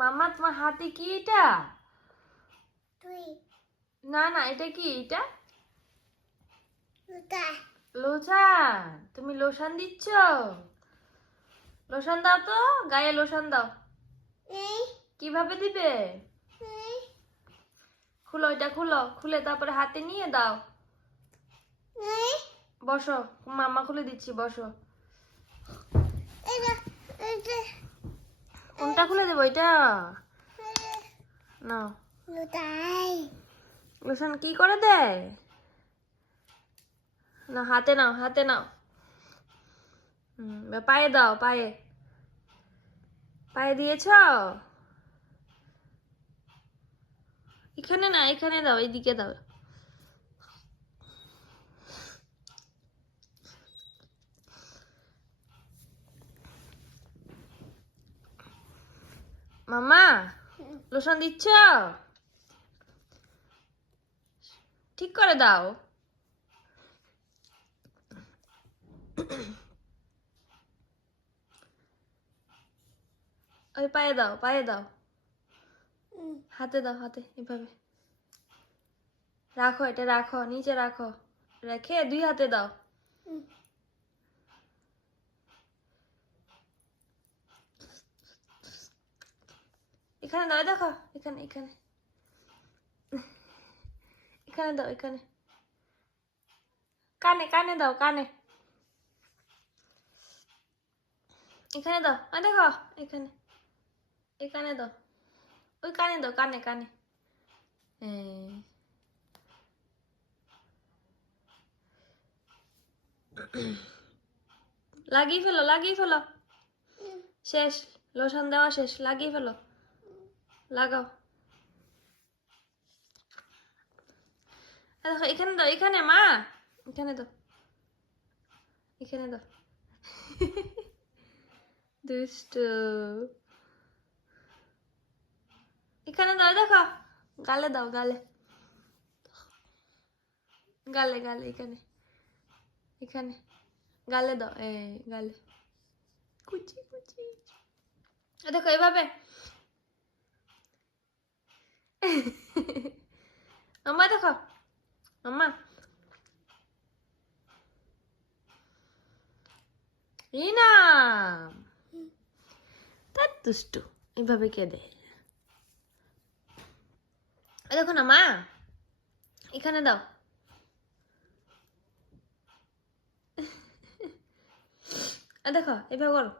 মামা তোমার হাতে কি এটা? তুই না না, এটা কি? এটা লুটা লোশান। তুমি লোশান দিচ্ছ? লোশান দাও তো, গায়ে লোশান দাও। এই কিভাবে দিবে? এই খুলো, এটা খুলো, খুলে তারপরে হাতে নিয়ে দাও। এই বসো, মামা খুলে দিচ্ছি, বসো। এটা এটা কোনটা খুলে দেবো? এটা নাও। লুটাই লোশান কি করে দেয়? না, হাতে নাও, হাতে নাও। পায়ে দাও, পায়ে। পায়ে দিয়েছ? এখানে না, এখানে দাও, এইদিকে দাও। মামা লোশন দিচ্ছ? ঠিক করে দাও। ওই পায়ে দাও, পায়ে দাও। হাতে দাও, হাতে এভাবে রাখো, এটা রাখো, নিচে রাখো, রেখে দুই হাতে দাও। এখানে দাও, দেখো, এখানে, এখানে, এখানে দাও, এখানে, কানে, কানে দাও, কানে, এখানে দাও, ওই দেখো, এখানে, এখানে দাও, ওই কানে দাও, কানে, কানে। লাগিয়ে ফেলো, লাগিয়ে ফেলো, শেষ। লোশন দেওয়া শেষ, লাগিয়ে ফেলো, লাগাও। দেখো, এখানে দাও, এখানে মা, এখানে দাও, এখানে দাও। দুষ্টু। এখানে দাও, দেখো, গালে দাও, গালে, গালে, গালে, এখানে, এখানে, গালে দাও, গালে, কুচি কুচি। দেখো এভাবে। মাম্মা দেখো, মাম্মা, রিনাম, তার দুষ্টু, এইভাবে কে দে। দেখো না মা, এখানে দাও। দেখো এভাবে করো।